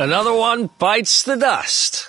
Another one bites the dust.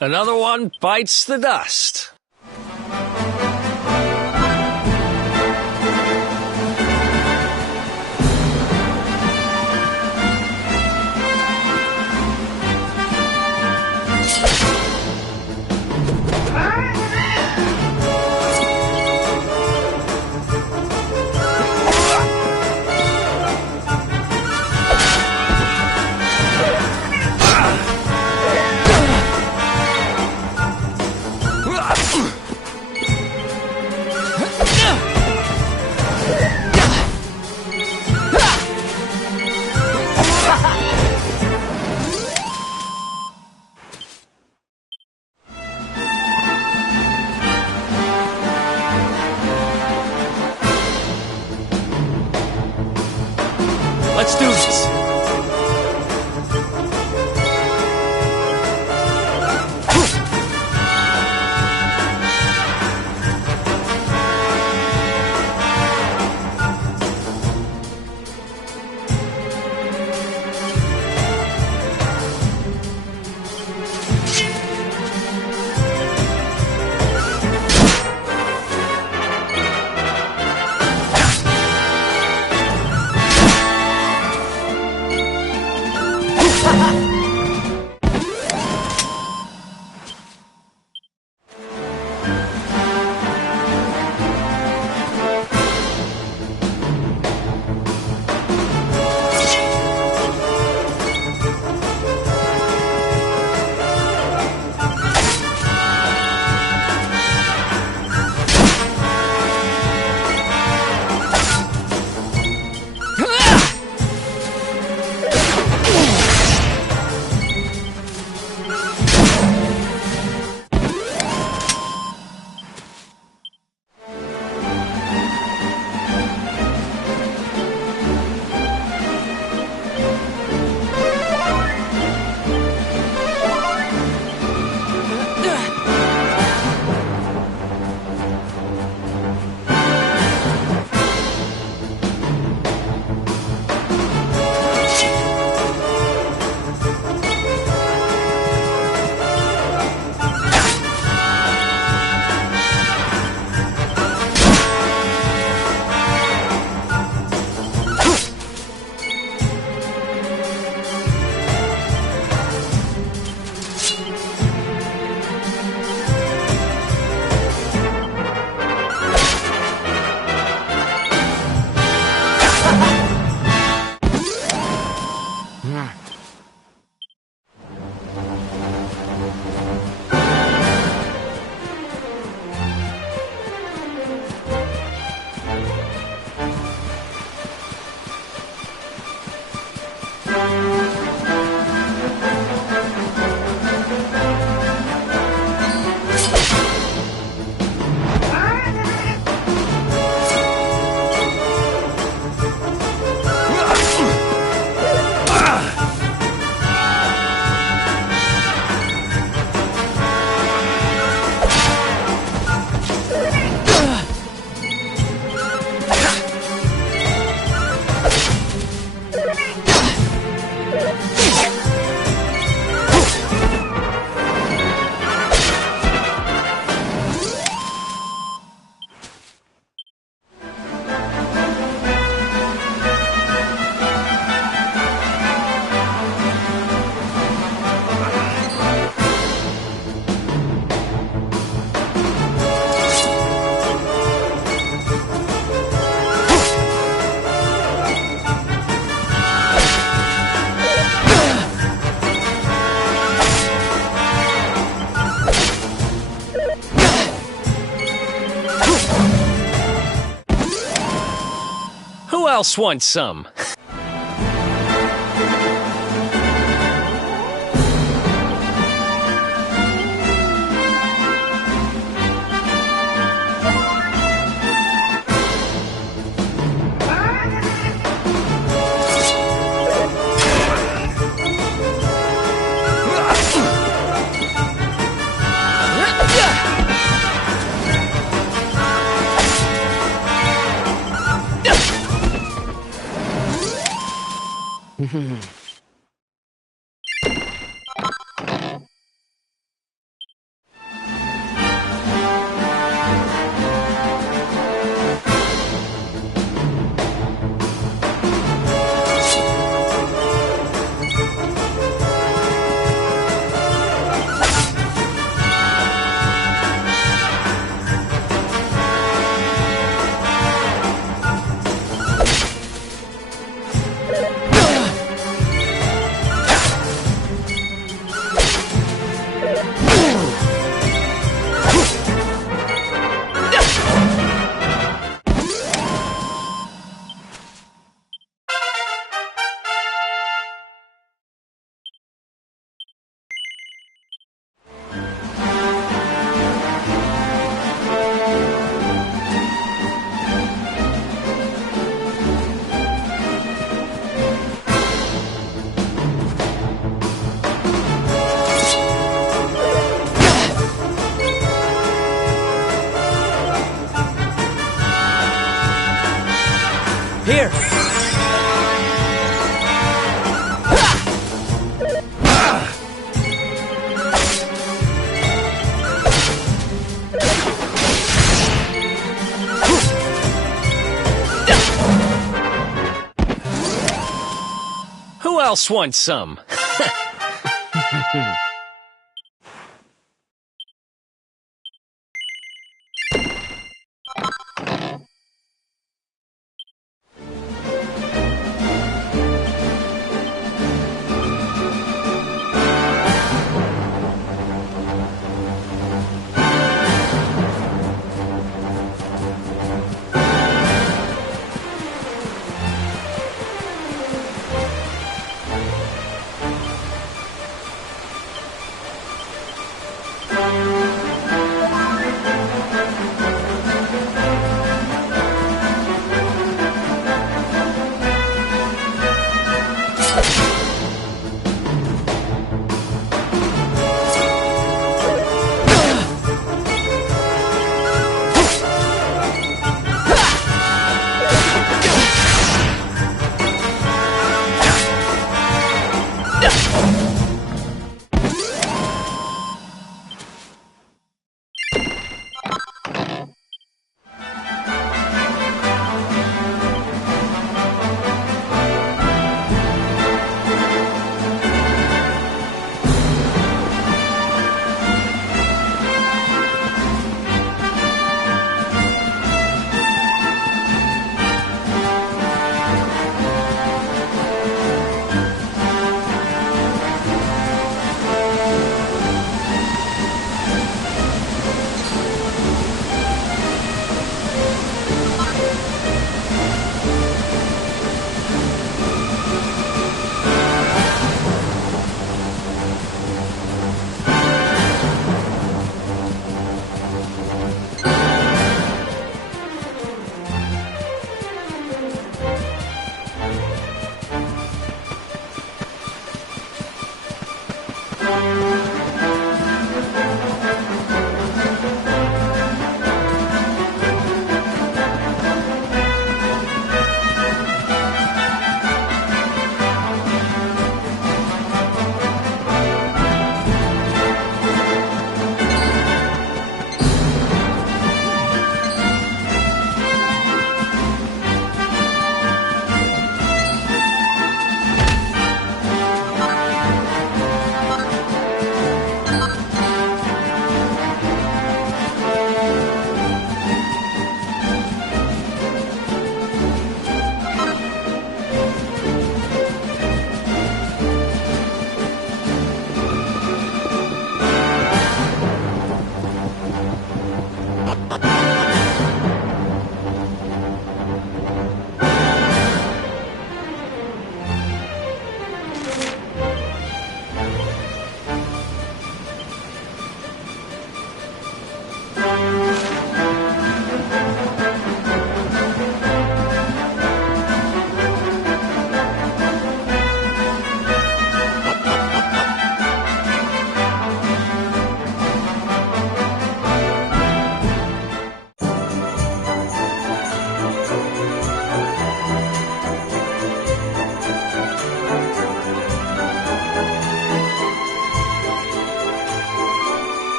Another one bites the dust. Let's do this! Who else wants some? Here! Who else wants some?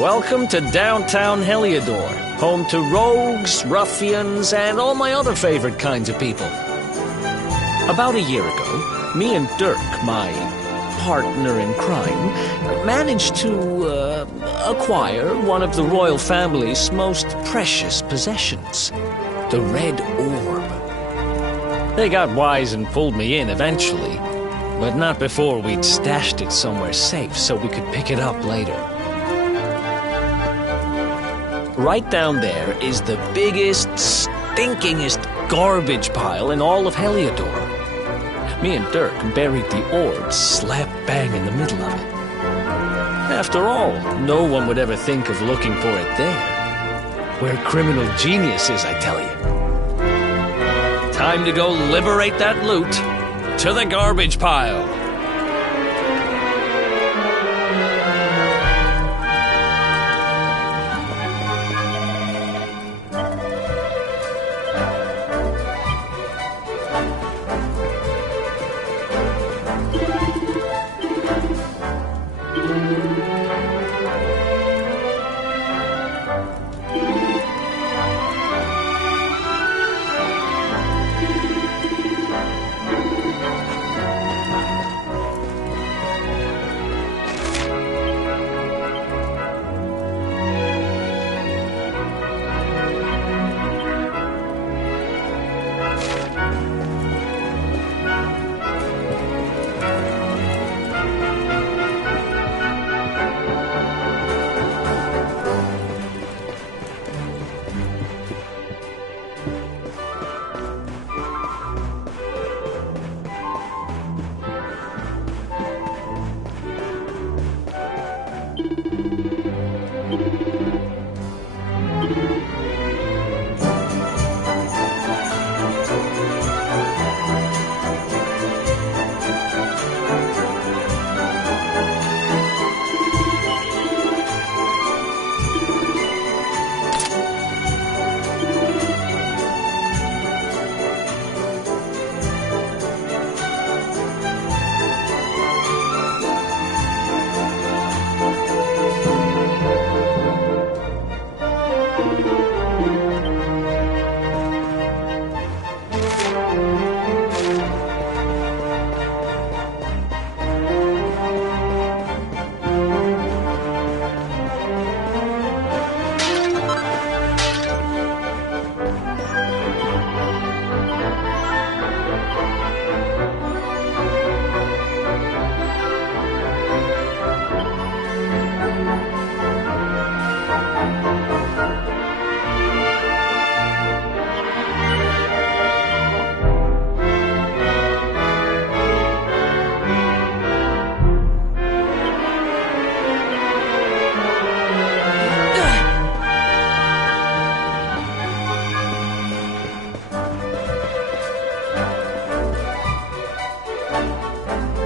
Welcome to downtown Heliodor, home to rogues, ruffians, and all my other favorite kinds of people. About a year ago, me and Dirk, my partner in crime, managed to acquire one of the royal family's most precious possessions, the Red Orb. They got wise and pulled me in eventually, but not before we'd stashed it somewhere safe so we could pick it up later. Right down there is the biggest, stinkingest garbage pile in all of Heliodor. Me and Dirk buried the orb slap bang in the middle of it. After all, no one would ever think of looking for it there. We're criminal geniuses, I tell you. Time to go liberate that loot to the garbage pile.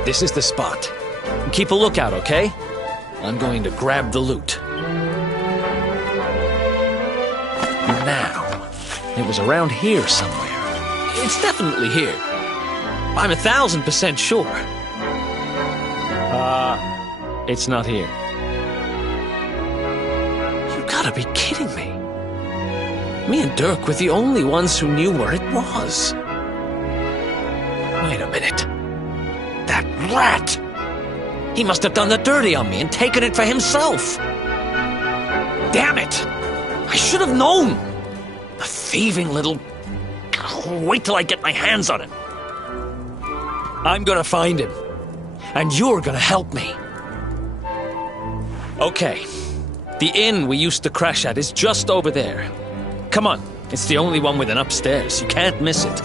This is the spot. Keep a lookout, okay? I'm going to grab the loot. Now, it was around here somewhere. It's definitely here. I'm 1,000% sure. It's not here. You gotta be kidding me. Me and Dirk were the only ones who knew where it was. Wait a minute. That rat! He must have done the dirty on me and taken it for himself. Damn it! I should have known! The thieving little... Wait till I get my hands on it. I'm gonna find him. And you're gonna help me. Okay. The inn we used to crash at is just over there. Come on. It's the only one with an upstairs. You can't miss it.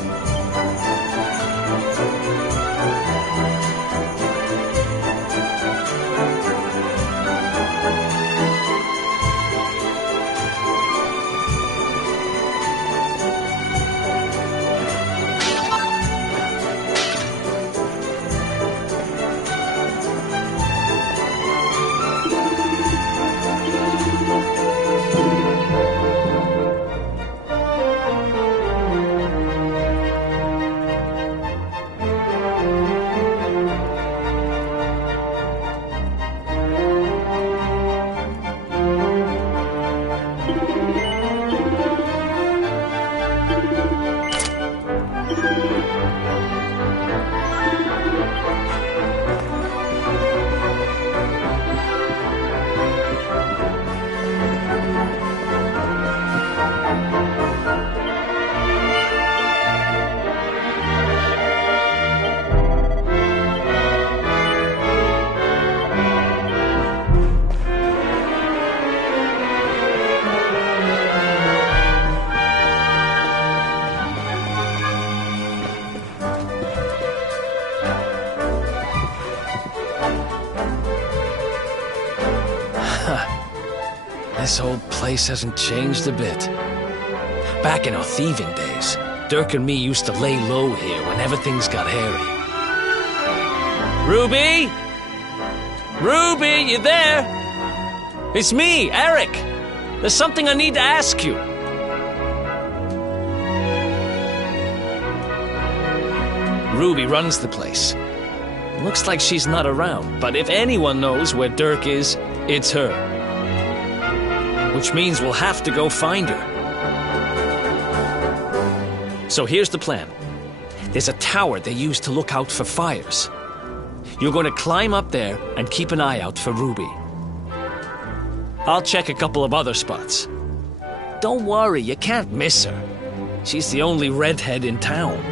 This whole place hasn't changed a bit. Back in our thieving days, Dirk and me used to lay low here whenever things got hairy. Ruby? Ruby, you there? It's me, Eric. There's something I need to ask you. Ruby runs the place. Looks like she's not around, but if anyone knows where Dirk is, it's her. Which means we'll have to go find her. So here's the plan. There's a tower they use to look out for fires. You're going to climb up there and keep an eye out for Ruby. I'll check a couple of other spots. Don't worry, you can't miss her. She's the only redhead in town.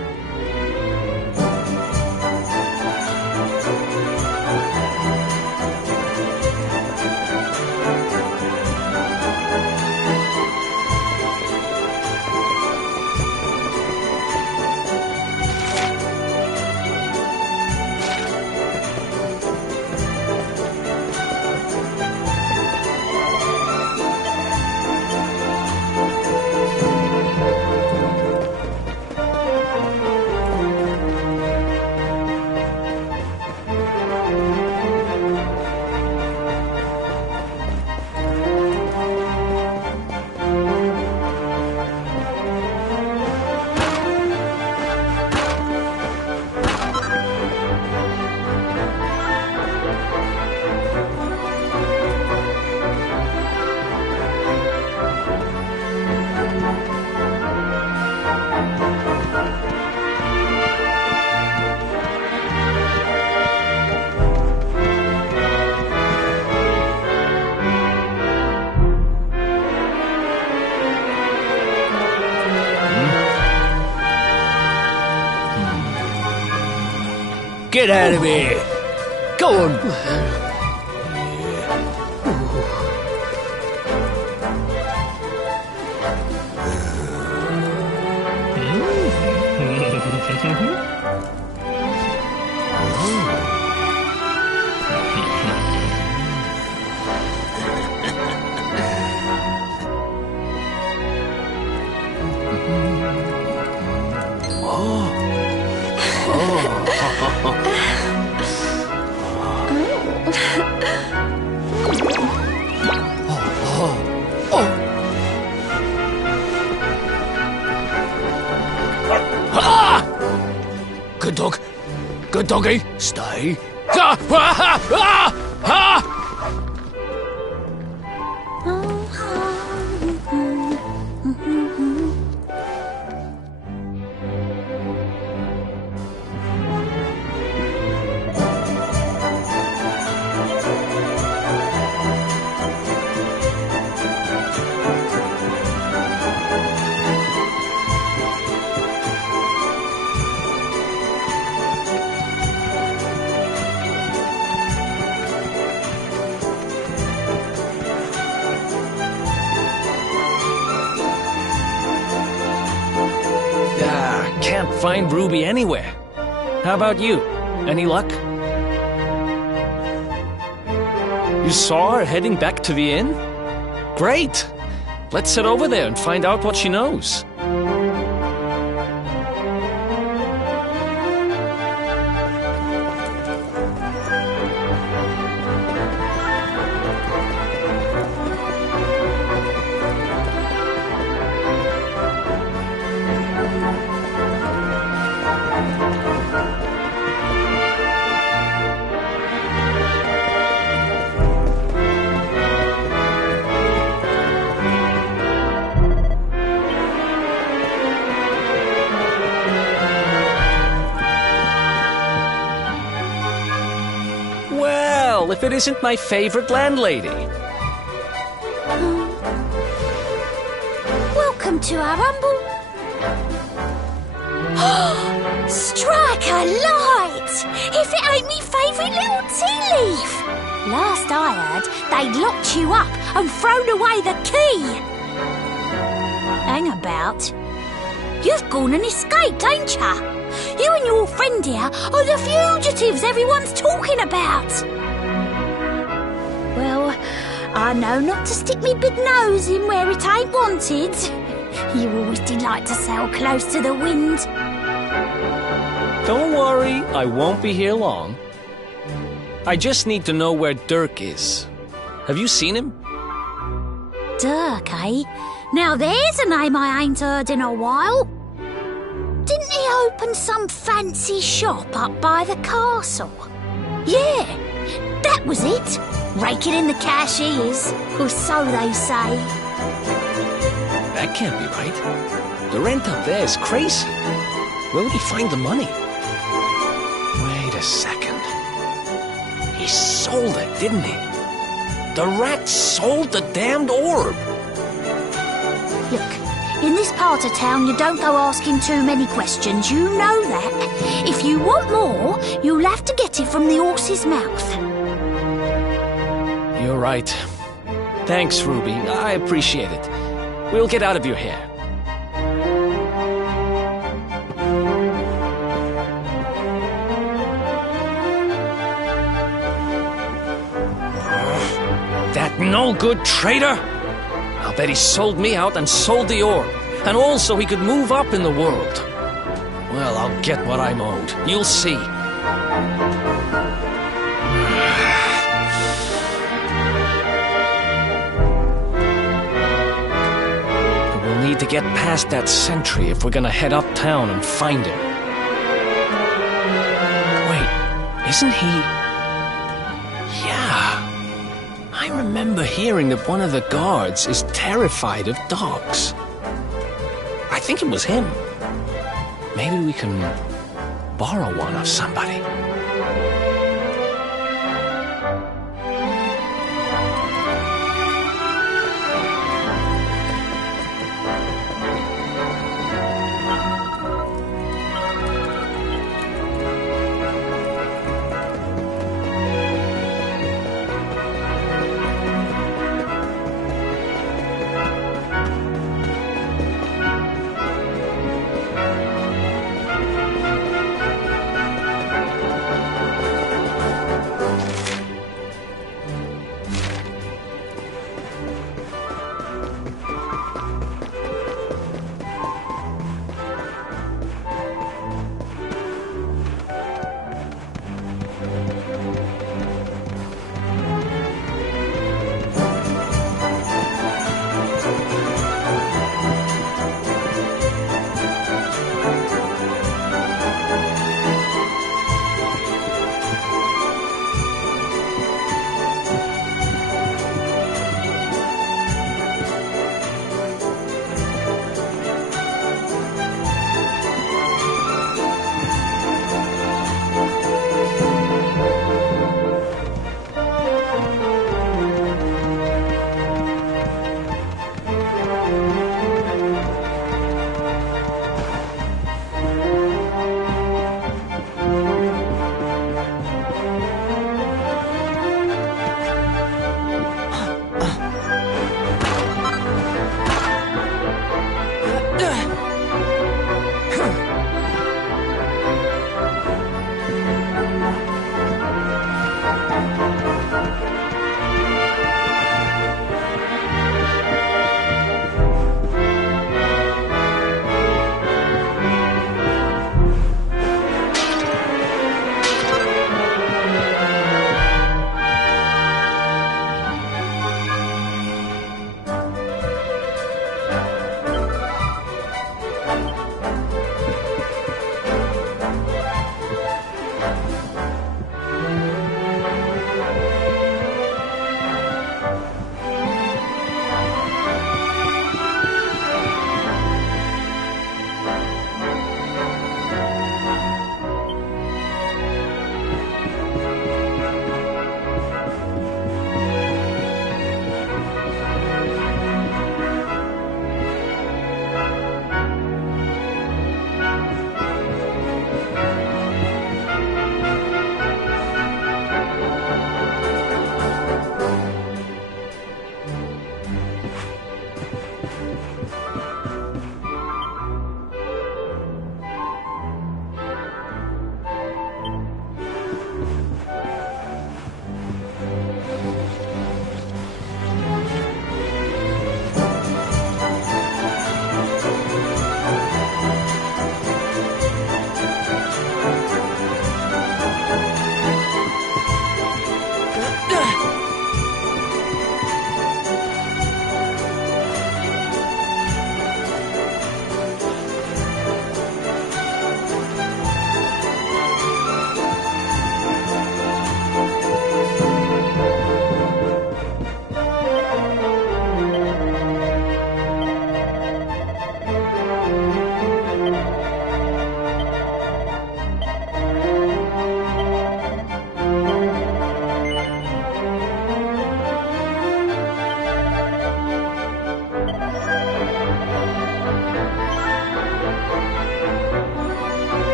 Get out of here! Go on! Good dog. Good doggy. Stay. Ah! Ah! Ah! Ah! Can't find Ruby anywhere. How about you? Any luck? You saw her heading back to the inn? Great! Let's head over there and find out what she knows. Well, if it isn't my favorite landlady. Welcome to our humble... Strike a light! If it ain't me favourite little tea leaf! Last I heard, they'd locked you up and thrown away the key! Hang about. You've gone and escaped, ain't ya? You and your friend here are the fugitives everyone's talking about! Well, I know not to stick me big nose in where it ain't wanted. You always delight to sail close to the wind. Don't worry, I won't be here long. I just need to know where Dirk is. Have you seen him? Dirk, eh? Now there's a name I ain't heard in a while. Didn't he open some fancy shop up by the castle? Yeah, that was it. Raking in the cash he is, or so they say. That can't be right. The rent up there is crazy. Where would he find the money? Wait a second. He sold it, didn't he? The rat sold the damned orb. Look, in this part of town you don't go asking too many questions, you know that. If you want more, you'll have to get it from the horse's mouth. You're right. Thanks, Ruby. I appreciate it. We'll get out of your hair. That no-good traitor! I'll bet he sold me out and sold the orb. And also he could move up in the world. Well, I'll get what I'm owed. You'll see. We'll need to get past that sentry if we're gonna head uptown and find him. Wait, isn't he... Yeah. I remember hearing that one of the guards is terrified of dogs. I think it was him. Maybe we can borrow one of somebody.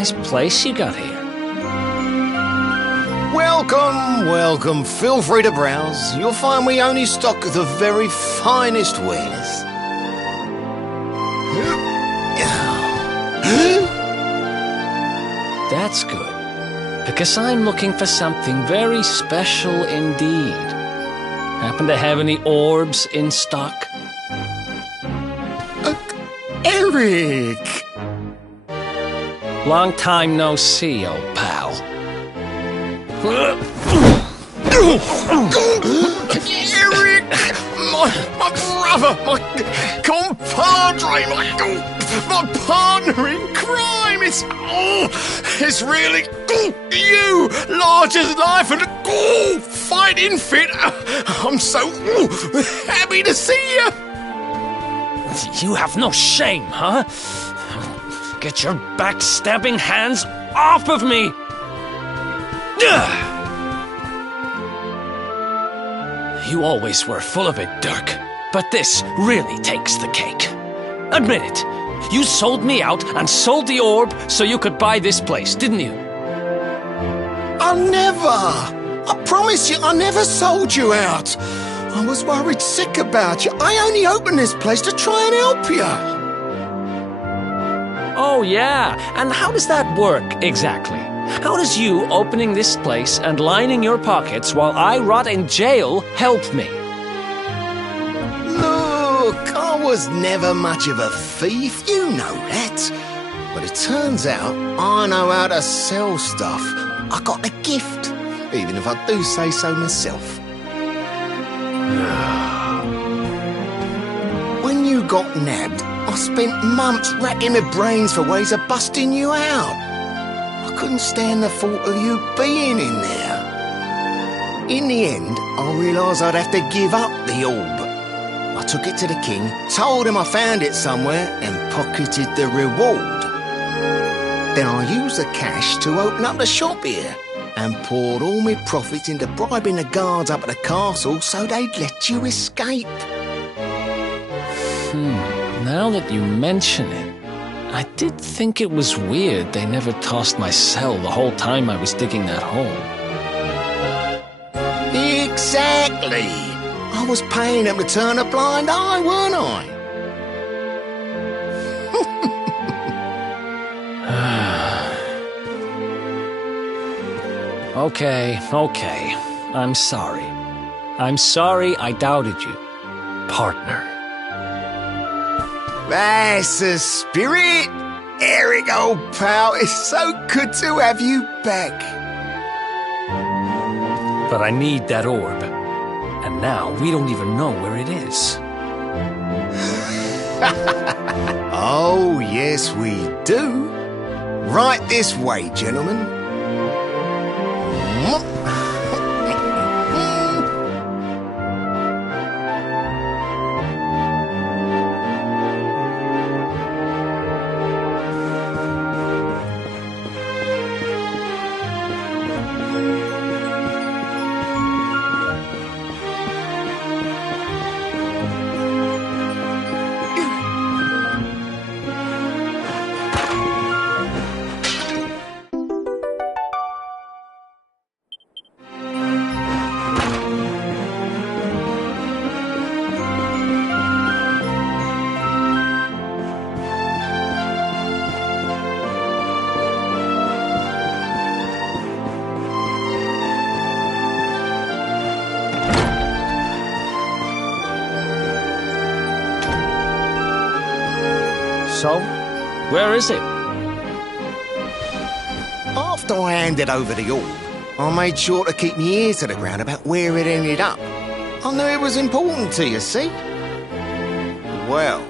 Nice place you got here. Welcome, welcome. Feel free to browse. You'll find we only stock the very finest wares. That's good, because I'm looking for something very special indeed. Happen to have any orbs in stock? Eric! Long time no see, old pal. Eric! My brother! My compadre! My partner in crime! It's really you! Large as life and fighting fit! I'm so happy to see you! You have no shame, huh? Get your backstabbing hands off of me! You always were full of it, Dirk. But this really takes the cake. Admit it. You sold me out and sold the orb so you could buy this place, didn't you? I never! I promise you, I never sold you out. I was worried sick about you. I only opened this place to try and help you. Oh, yeah. And how does that work, exactly? How does you opening this place and lining your pockets while I rot in jail help me? Look, I was never much of a thief, you know that. But it turns out I know how to sell stuff. I got a gift. even if I do say so myself. When you got nabbed, I spent months racking my brains for ways of busting you out. I couldn't stand the thought of you being in there. In the end, I realised I'd have to give up the orb. I took it to the king, told him I found it somewhere, and pocketed the reward. Then I used the cash to open up the shop here, and poured all my profits into bribing the guards up at the castle so they'd let you escape. Now that you mention it, I did think it was weird they never tossed my cell the whole time I was digging that hole. Exactly! I was paying them to turn a blind eye, weren't I? Okay. I'm sorry. I'm sorry I doubted you, partner. That's the spirit! Eric, old pal, it's so good to have you back. But I need that orb. And now we don't even know where it is. Oh, yes, we do. Right this way, gentlemen. So, where is it? After I handed over the orb, I made sure to keep my ears to the ground about where it ended up. I knew it was important to you, see? Well,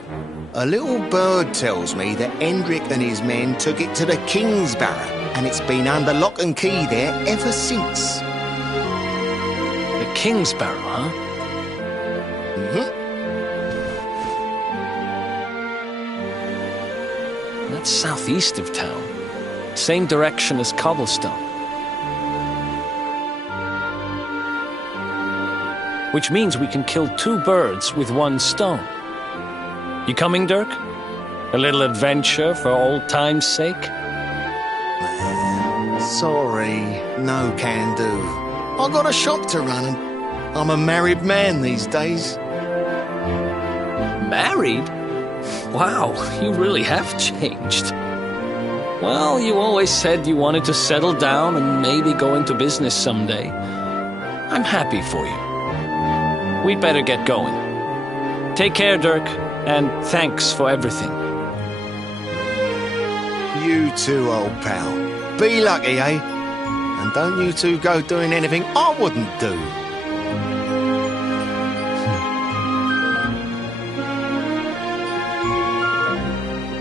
a little bird tells me that Hendrik and his men took it to the King's Barrow, and it's been under lock and key there ever since. The King's Barrow, huh? That's southeast of town. Same direction as Cobblestone. Which means we can kill 2 birds with 1 stone. You coming, Dirk? A little adventure for old time's sake? Sorry, no can do. I got a shop to run and I'm a married man these days. Married? Wow, you really have changed. Well, you always said you wanted to settle down and maybe go into business someday. I'm happy for you. We'd better get going. Take care, Dirk, and thanks for everything. You too, old pal. Be lucky, eh? And don't you two go doing anything I wouldn't do.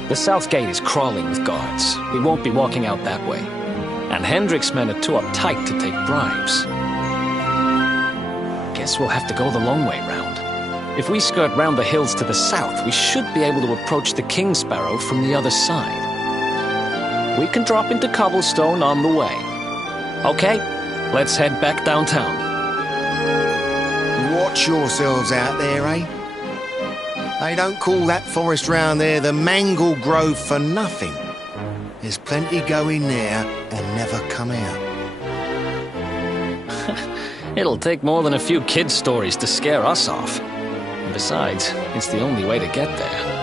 The south gate is crawling with guards. We won't be walking out that way. And Hendrik's men are too uptight to take bribes. Guess we'll have to go the long way round. If we skirt round the hills to the south, we should be able to approach the King's Barrow from the other side. We can drop into Cobblestone on the way. Okay, let's head back downtown. Watch yourselves out there, eh? They don't call that forest round there the Mangle Grove for nothing. There's plenty go in there and never come out. It'll take more than a few kid stories to scare us off. And besides, it's the only way to get there.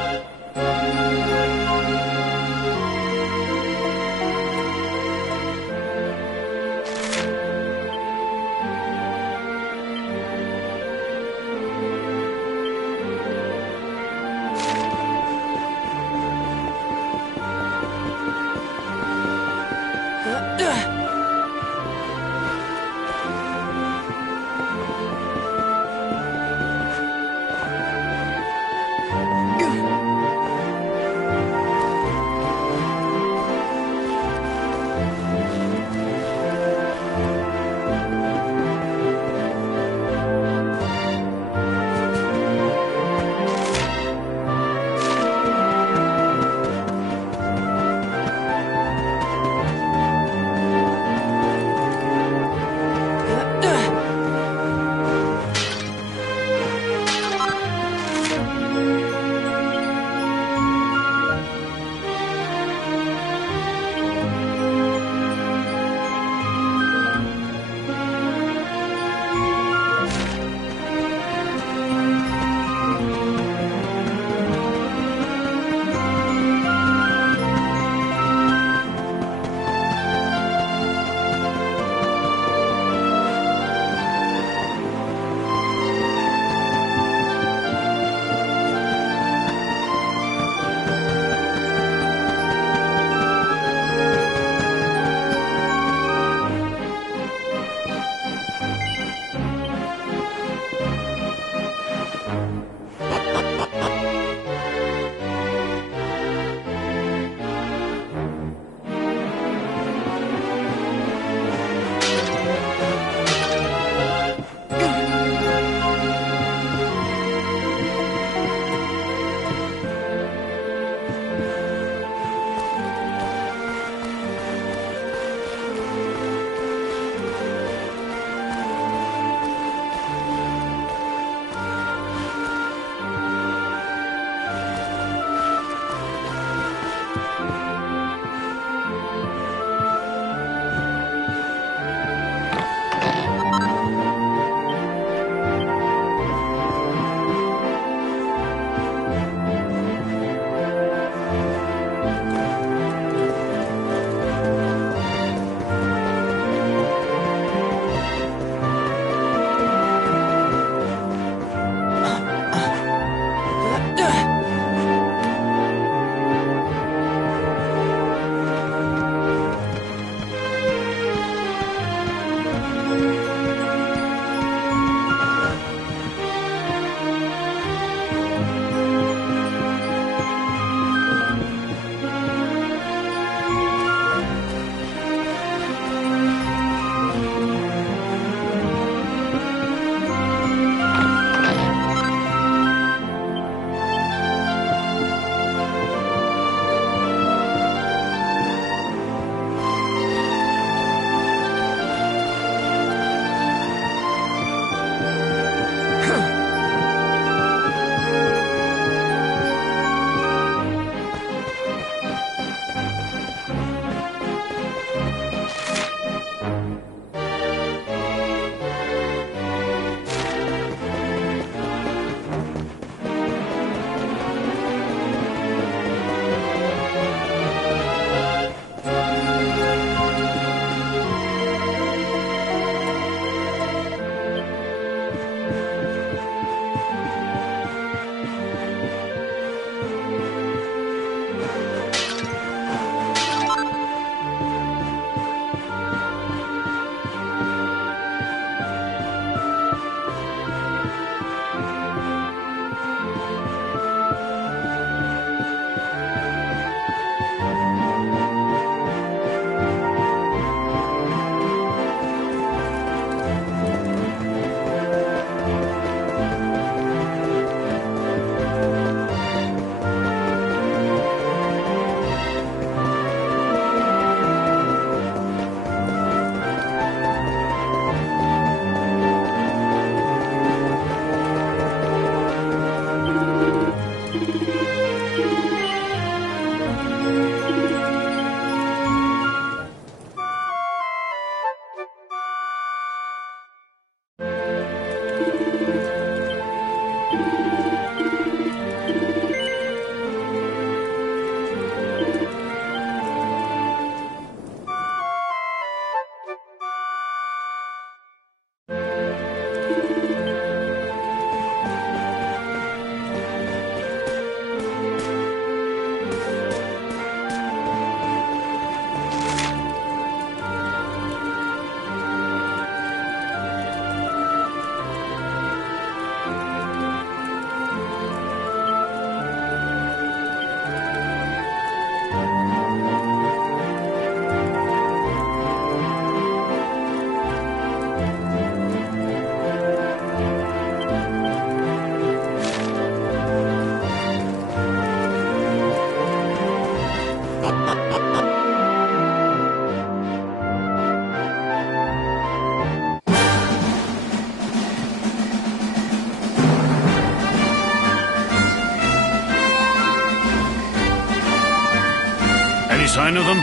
Any sign of them?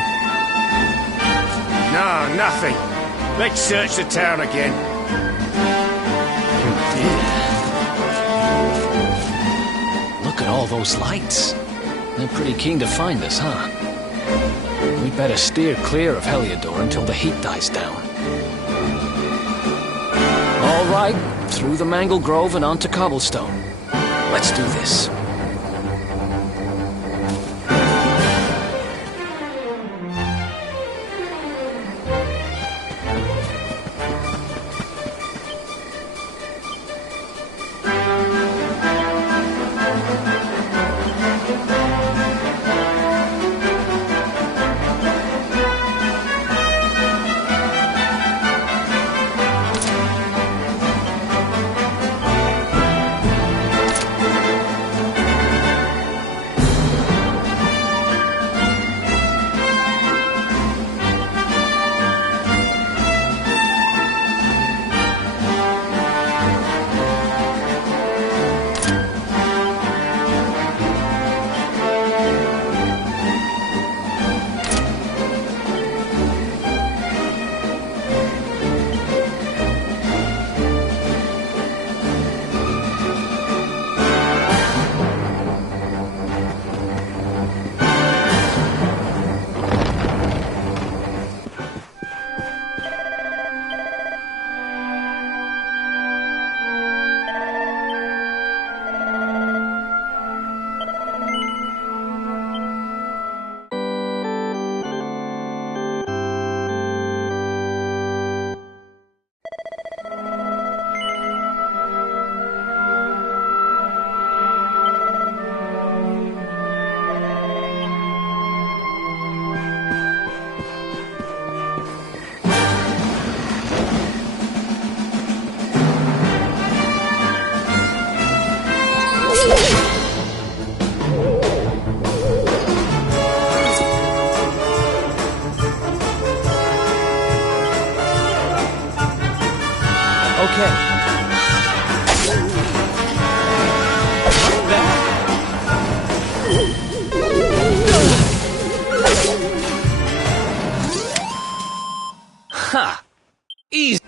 No, nothing. Let's search the town again. Look at all those lights. They're pretty keen to find us, huh? We'd better steer clear of Heliodor until the heat dies down. All right, through the Mangle Grove and onto Cobblestone. Let's do this. Ha! Easy.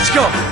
Let's go!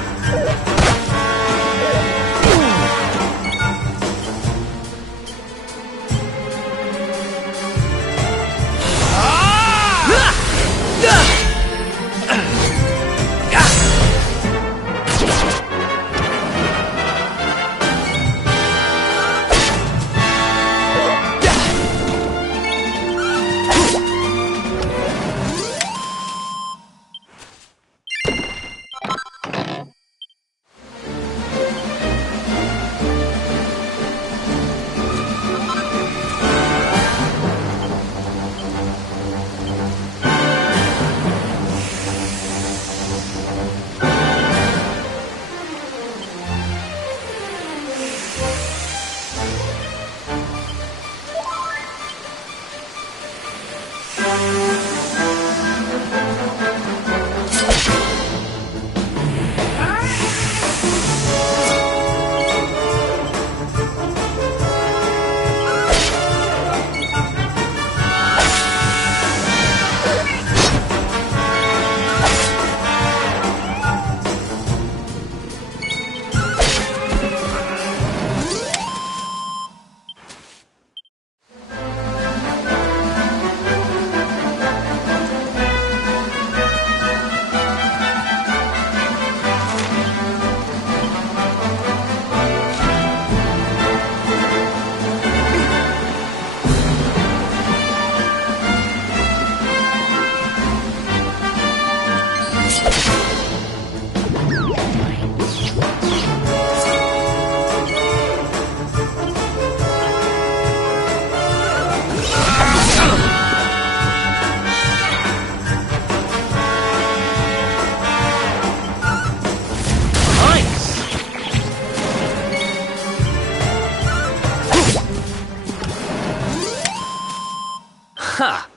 Ha!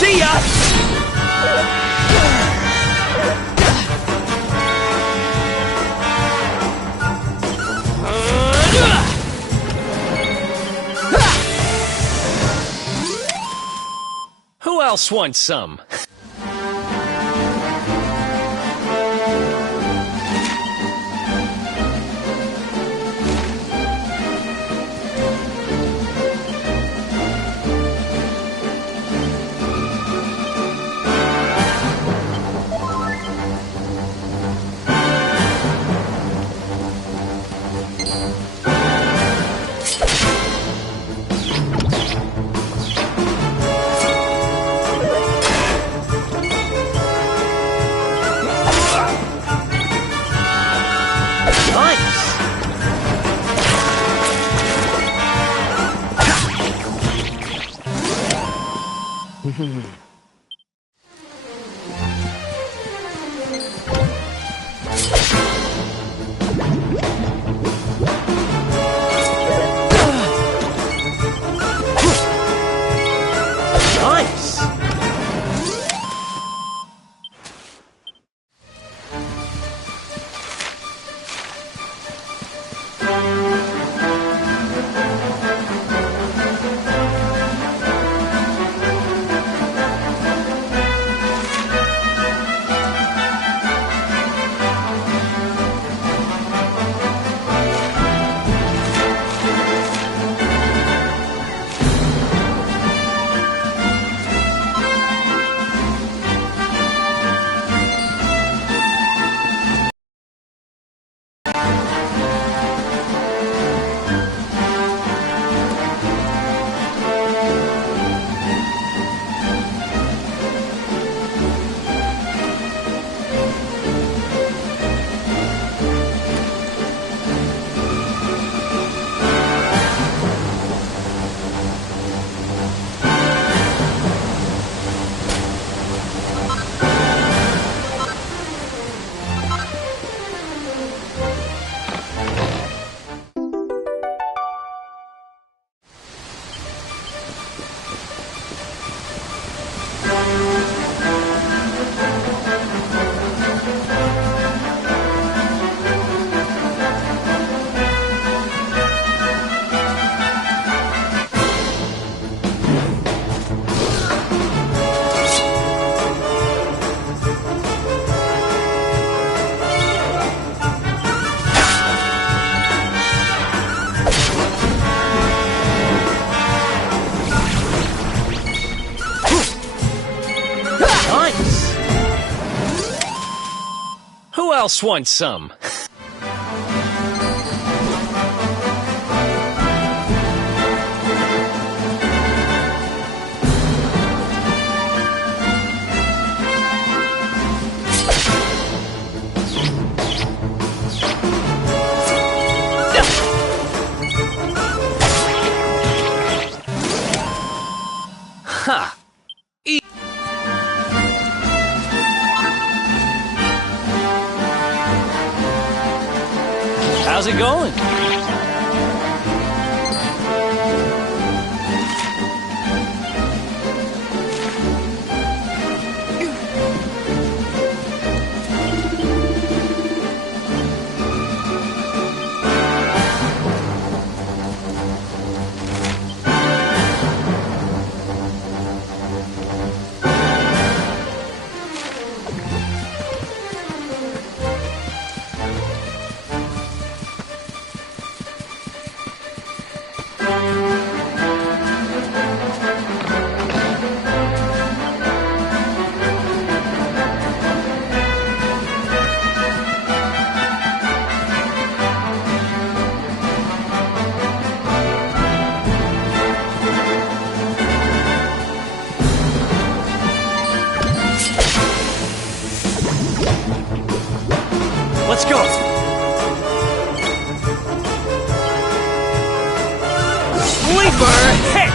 See ya! Who else wants some? else wants some? Ha! How's it going? Let's go! Sleeper hit!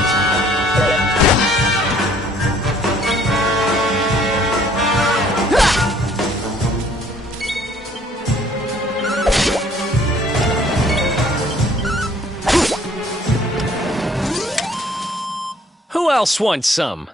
Who else wants some?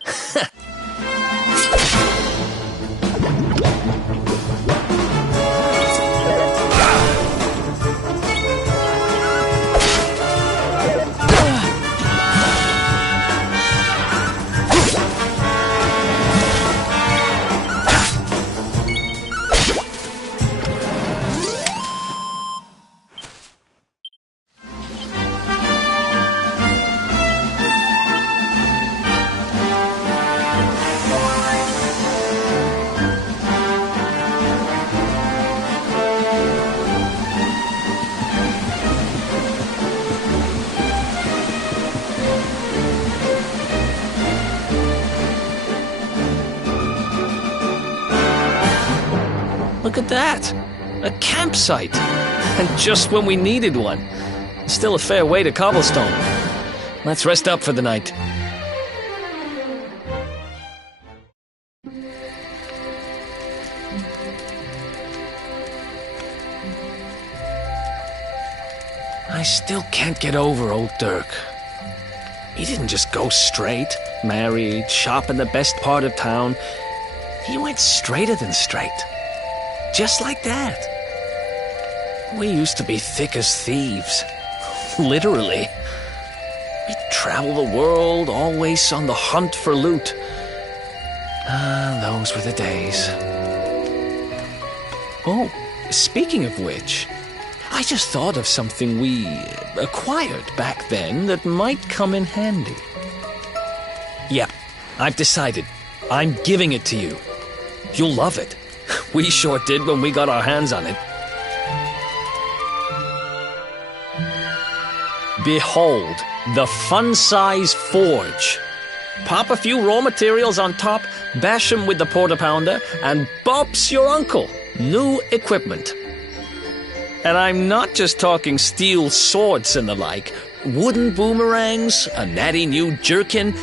Look at that! A campsite! And just when we needed one. Still a fair way to cobblestone. Let's rest up for the night. I still can't get over old Dirk. He didn't just go straight, married, shop in the best part of town. He went straighter than straight. Just like that. We used to be thick as thieves. Literally. We'd travel the world, always on the hunt for loot. Ah, those were the days. Oh, speaking of which, I just thought of something we acquired back then that might come in handy. Yeah, I've decided. I'm giving it to you. You'll love it. We sure did when we got our hands on it. Behold, the fun-size forge. Pop a few raw materials on top, bash 'em with the porta-pounder, and bop's your uncle. New equipment. And I'm not just talking steel swords and the like. Wooden boomerangs, a natty new jerkin.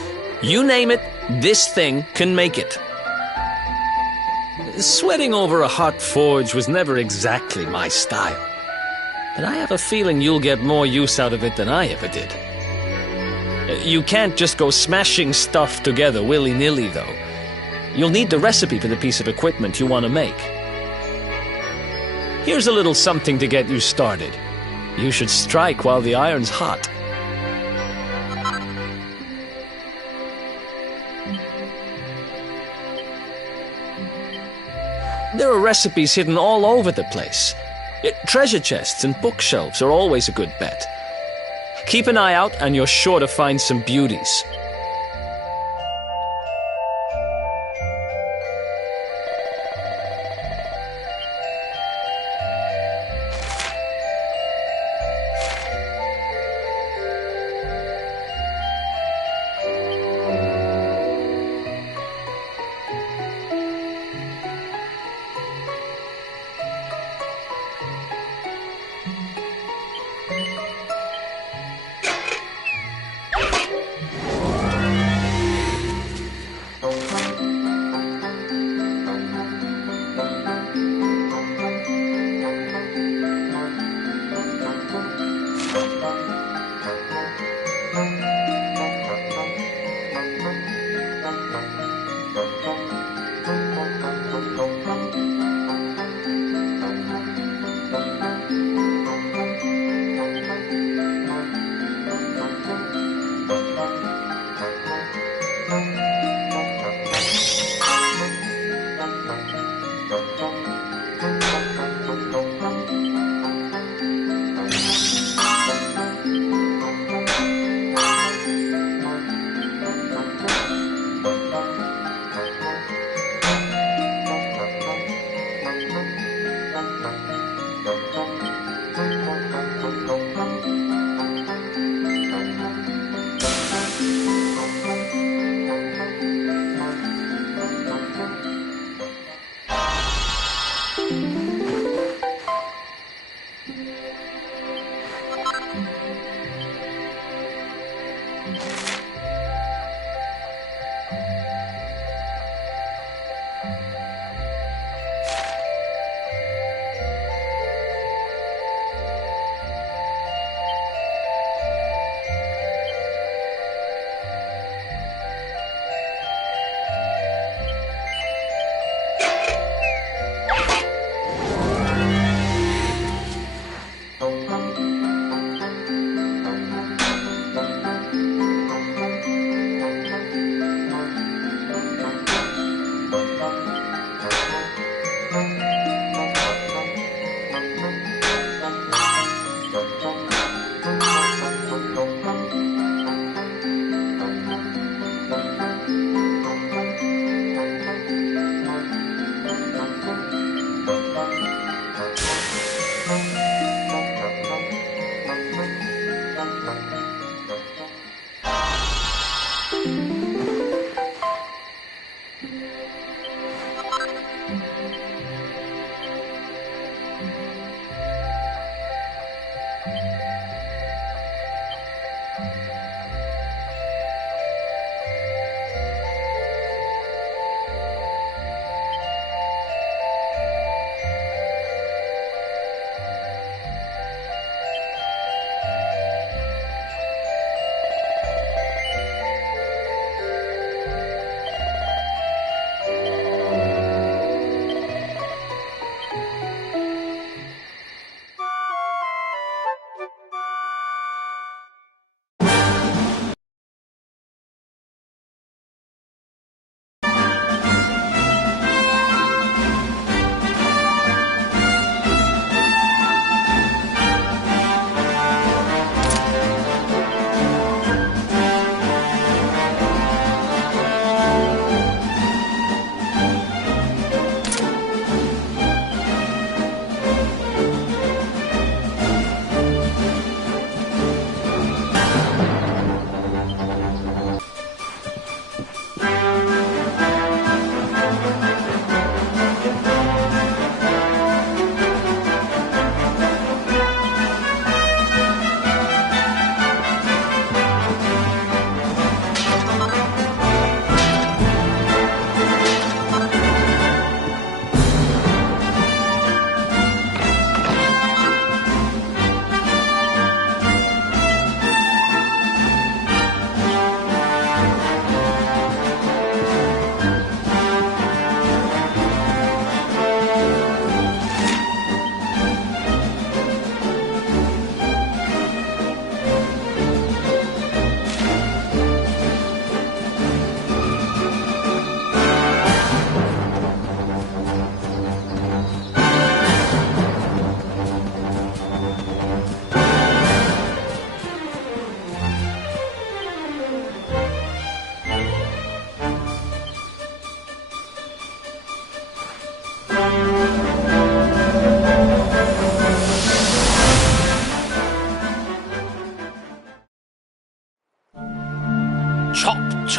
You name it, this thing can make it. Sweating over a hot forge was never exactly my style. But I have a feeling you'll get more use out of it than I ever did. You can't just go smashing stuff together willy-nilly, though. You'll need the recipe for the piece of equipment you want to make. Here's a little something to get you started. You should strike while the iron's hot. There are recipes hidden all over the place. Treasure chests and bookshelves are always a good bet. Keep an eye out and you're sure to find some beauties.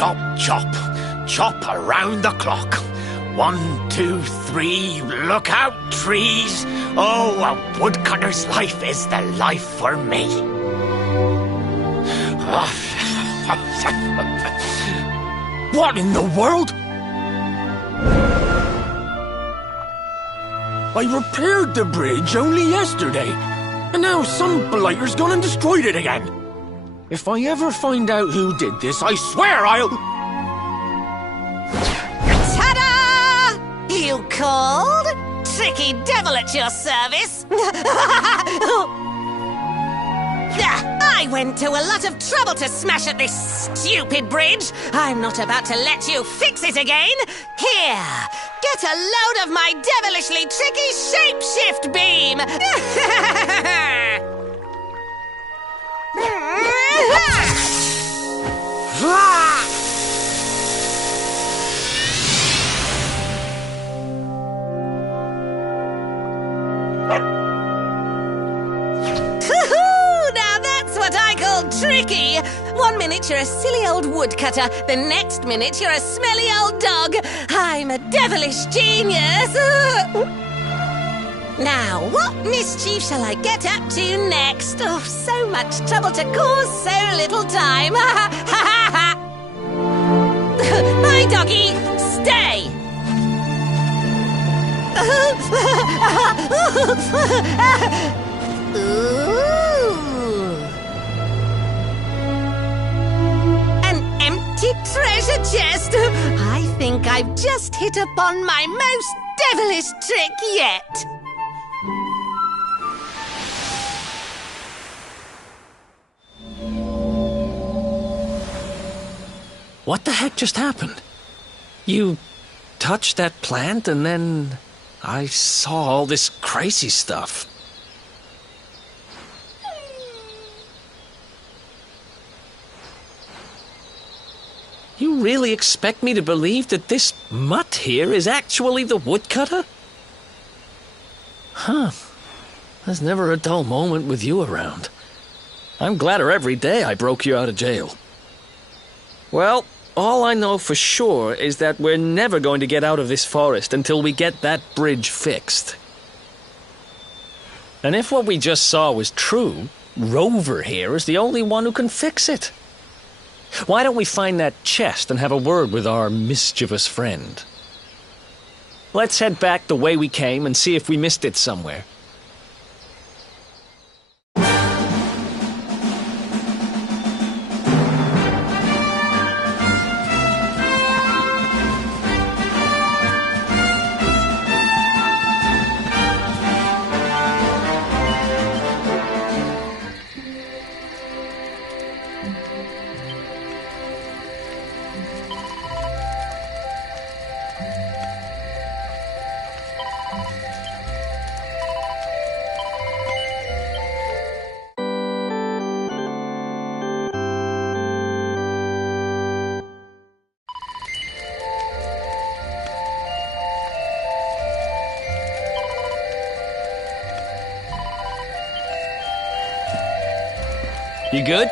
Chop, chop, chop around the clock. 1, 2, 3, look out, trees. Oh, a woodcutter's life is the life for me. What in the world? I repaired the bridge only yesterday, and now some blighter's gone and destroyed it again. If I ever find out who did this, I swear I'll... called? Tricky devil at your service. I went to a lot of trouble to smash at this stupid bridge. I'm not about to let you fix it again. Here, get a load of my devilishly tricky shapeshift beam. Now that's what I call tricky. 1 minute you're a silly old woodcutter, the next minute you're a smelly old dog. I'm a devilish genius. Now, what mischief shall I get up to next? Oh, so much trouble to cause so little time. Bye, doggy. Stay. Ooh. An empty treasure chest. I think I've just hit upon my most devilish trick yet. What the heck just happened? You touched that plant and then I saw all this crazy stuff. You really expect me to believe that this mutt here is actually the woodcutter? Huh. There's never a dull moment with you around. I'm gladder every day I broke you out of jail. Well, all I know for sure is that we're never going to get out of this forest until we get that bridge fixed. And if what we just saw was true, Rover here is the only one who can fix it. Why don't we find that chest and have a word with our mischievous friend? Let's head back the way we came and see if we missed it somewhere. You good?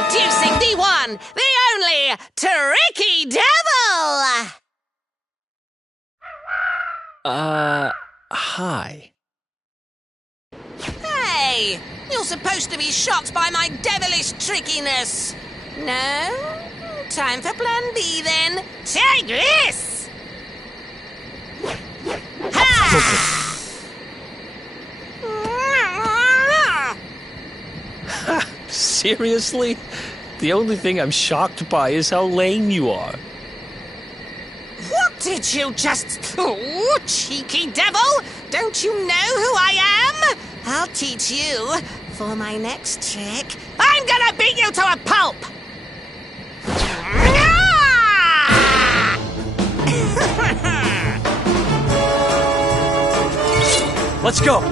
Introducing the one, the only, Tricky Devil! Hi. Hey, you're supposed to be shocked by my devilish trickiness. No? Time for plan B then. Take this! Ha! Seriously? The only thing I'm shocked by is how lame you are. What did you just... Oh, cheeky devil! Don't you know who I am? I'll teach you. For my next trick, I'm gonna beat you to a pulp! Let's go!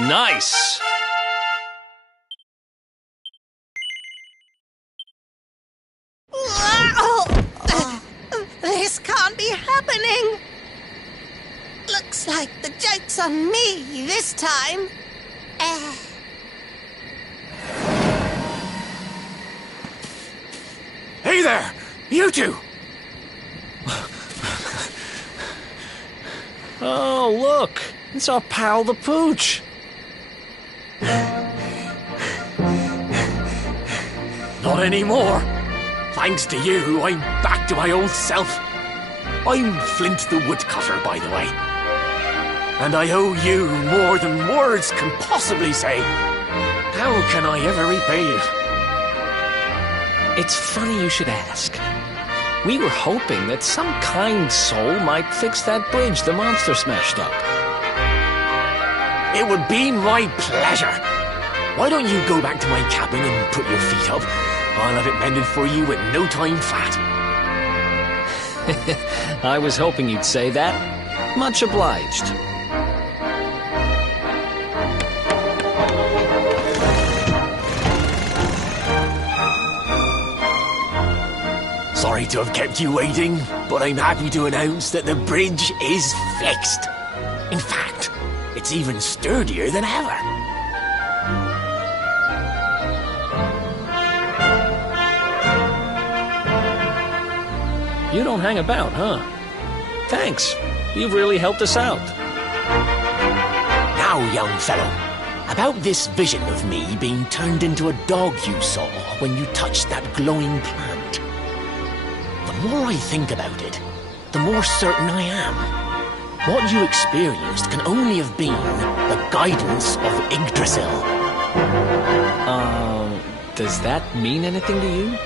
Nice! This can't be happening! Looks like the joke's on me this time. Hey there! You two! Oh, look! It's our pal the Pooch! Not anymore. Thanks to you, I'm back to my old self. I'm Flint the Woodcutter, by the way. And I owe you more than words can possibly say. How can I ever repay you? It's funny you should ask. We were hoping that some kind soul might fix that bridge the monster smashed up. It would be my pleasure. Why don't you go back to my cabin and put your feet up? I'll have it mended for you with no time flat. I was hoping you'd say that. Much obliged. Sorry to have kept you waiting, but I'm happy to announce that the bridge is fixed. In fact, it's even sturdier than ever. You don't hang about, huh? Thanks. You've really helped us out. Now, young fellow, about this vision of me being turned into a dog you saw when you touched that glowing plant. The more I think about it, the more certain I am. What you experienced can only have been the guidance of Yggdrasil. Does that mean anything to you?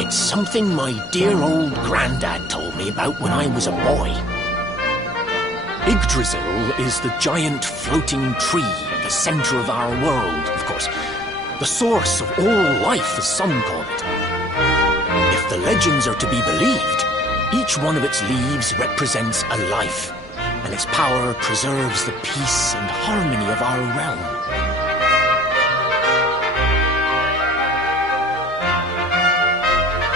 It's something my dear old granddad told me about when I was a boy. Yggdrasil is the giant floating tree at the center of our world, of course. but the source of all life, as some call it. If the legends are to be believed, each one of its leaves represents a life, and its power preserves the peace and harmony of our realm.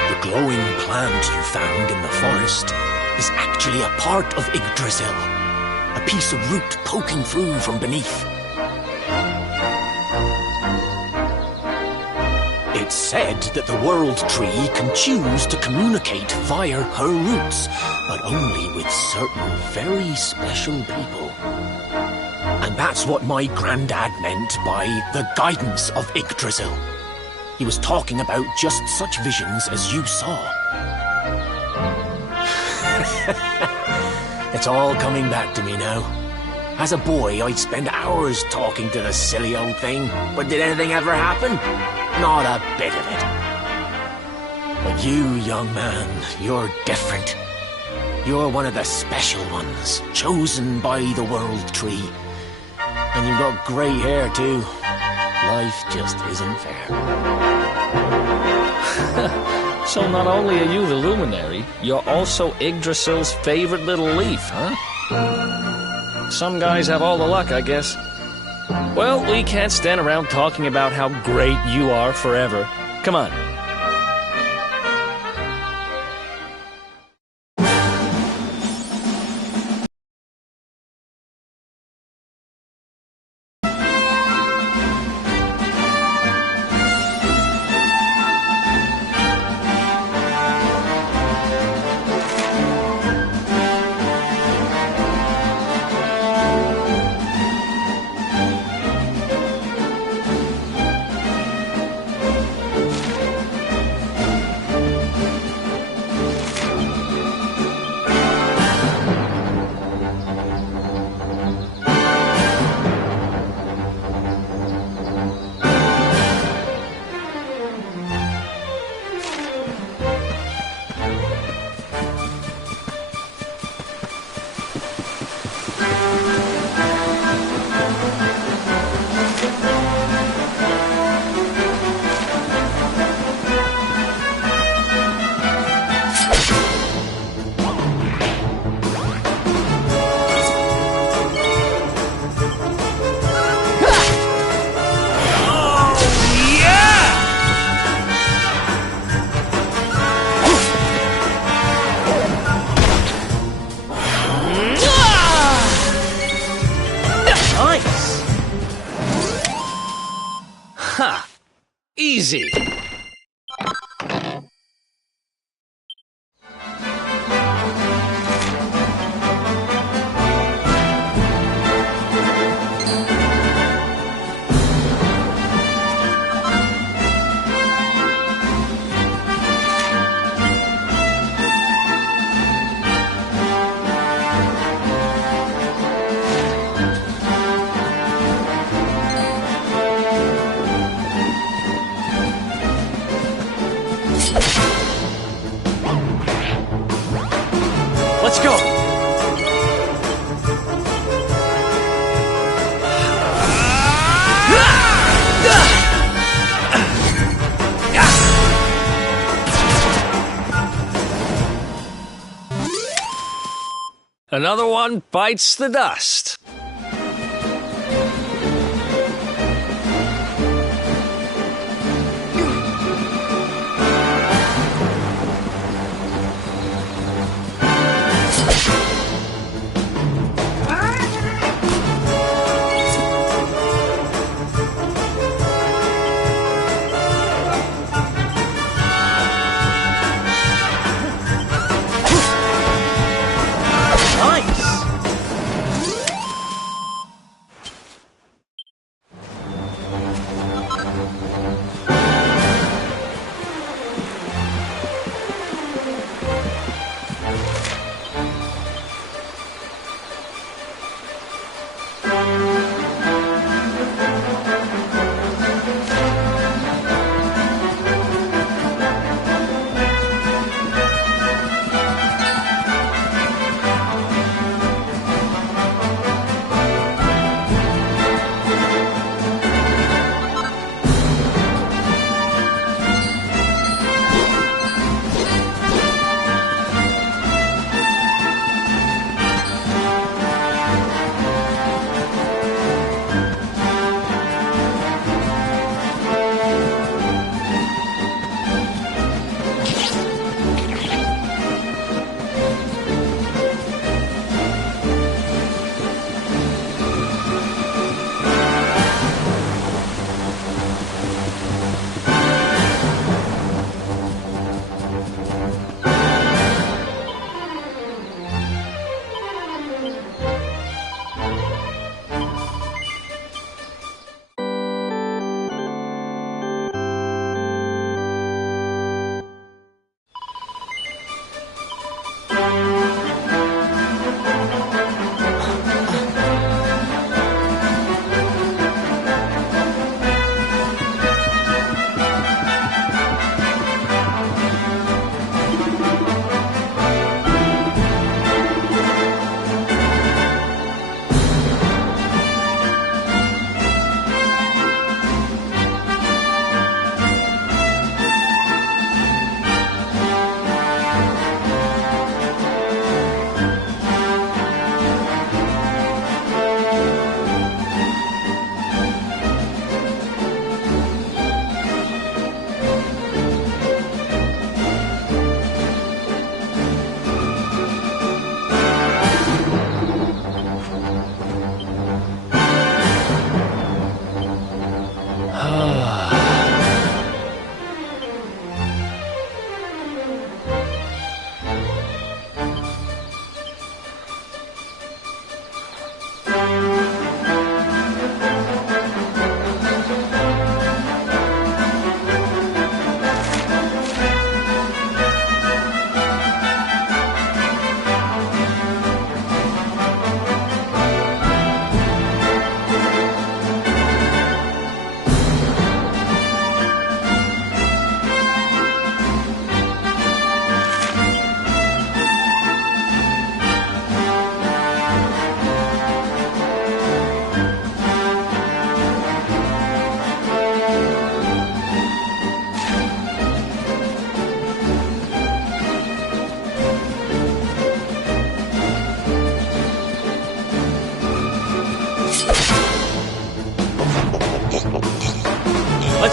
The glowing plant you found in the forest is actually a part of Yggdrasil, a piece of root poking through from beneath. It's said that the World Tree can choose to communicate via her roots, but only with certain very special people. And that's what my granddad meant by the guidance of Yggdrasil. He was talking about just such visions as you saw. It's all coming back to me now. As a boy, I'd spend hours talking to the silly old thing, but did anything ever happen? Not a bit of it. But you, young man, you're different. You're one of the special ones, chosen by the World Tree. And you've got grey hair, too. Life just isn't fair. So not only are you the luminary, you're also Yggdrasil's favorite little leaf, huh? Some guys have all the luck, I guess. Well, we can't stand around talking about how great you are forever. Come on. Ha! Easy! Let's go! Another one bites the dust.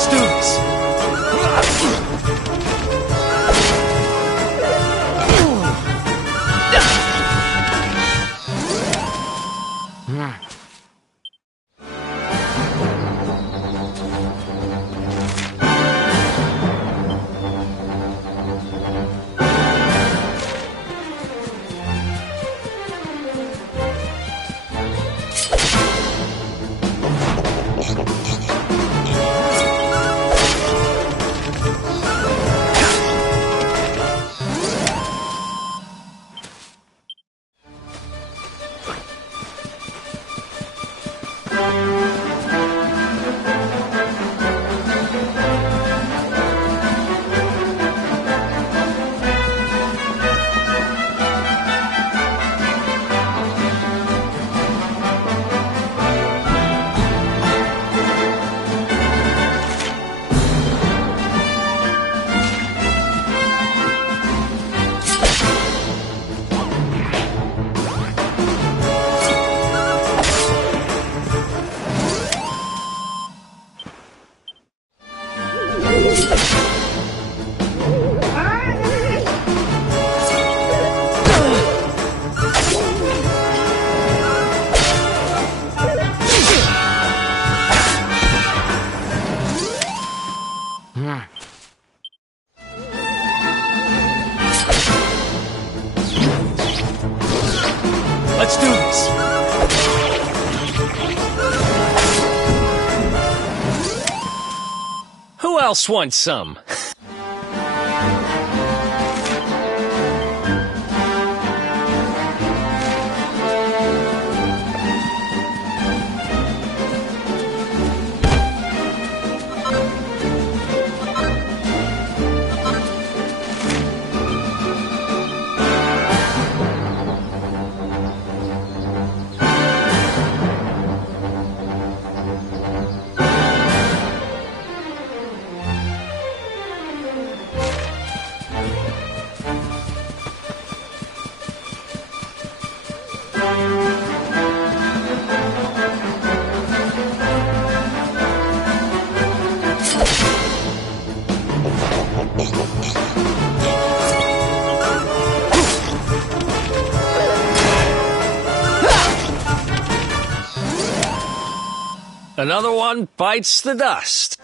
do this! Let's do this! Who else wants some? Another one bites the dust.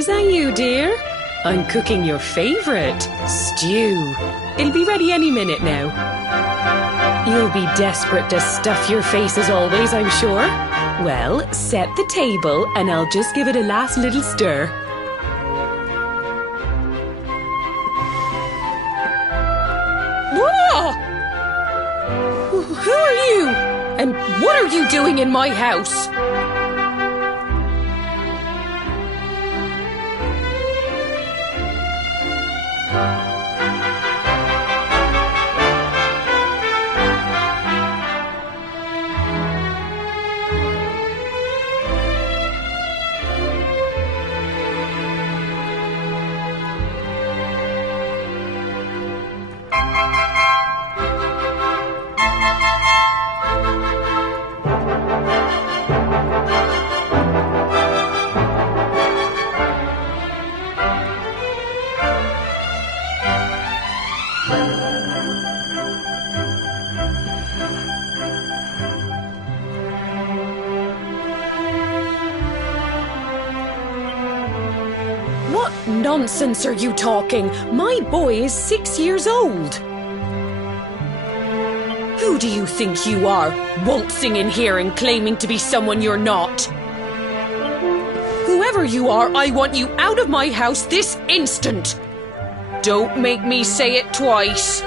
Is that you, dear? I'm cooking your favourite, stew. It'll be ready any minute now. You'll be desperate to stuff your face as always, I'm sure. Well, set the table and I'll just give it a last little stir. Whoa! Who are you? And what are you doing in my house? What nonsense are you talking? My boy is 6 years old. Who do you think you are, waltzing in here and claiming to be someone you're not? Whoever you are, I want you out of my house this instant. Don't make me say it twice.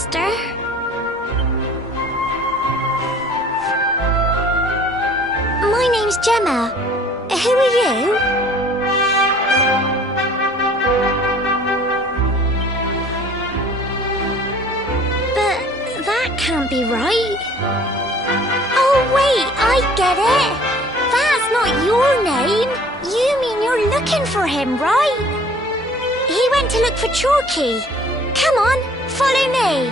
sister. My name's Gemma. Who are you? But that can't be right. Oh, wait, I get it. That's not your name. You mean you're looking for him, right? He went to look for Chalky. Come on, follow me.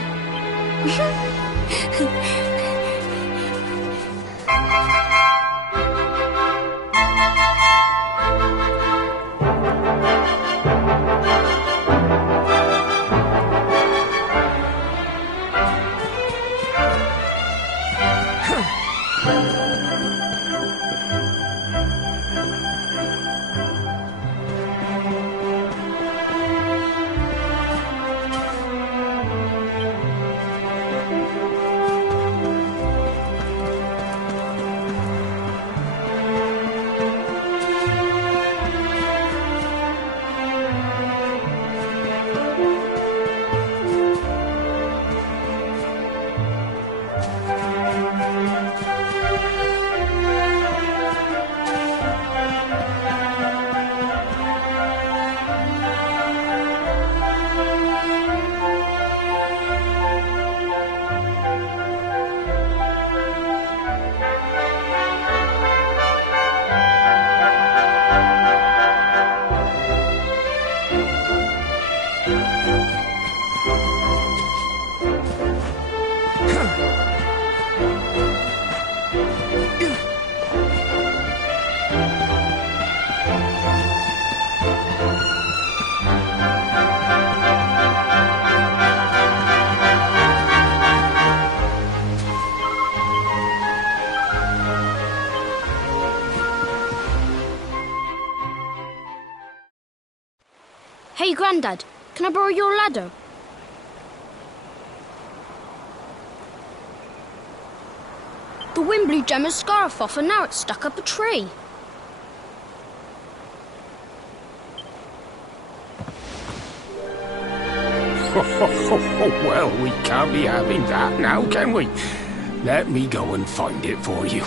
Hey, Grandad, can I borrow your ladder? The wind blew Gemma's scarf off and now it's stuck up a tree. Well, we can't be having that now, can we? Let me go and find it for you.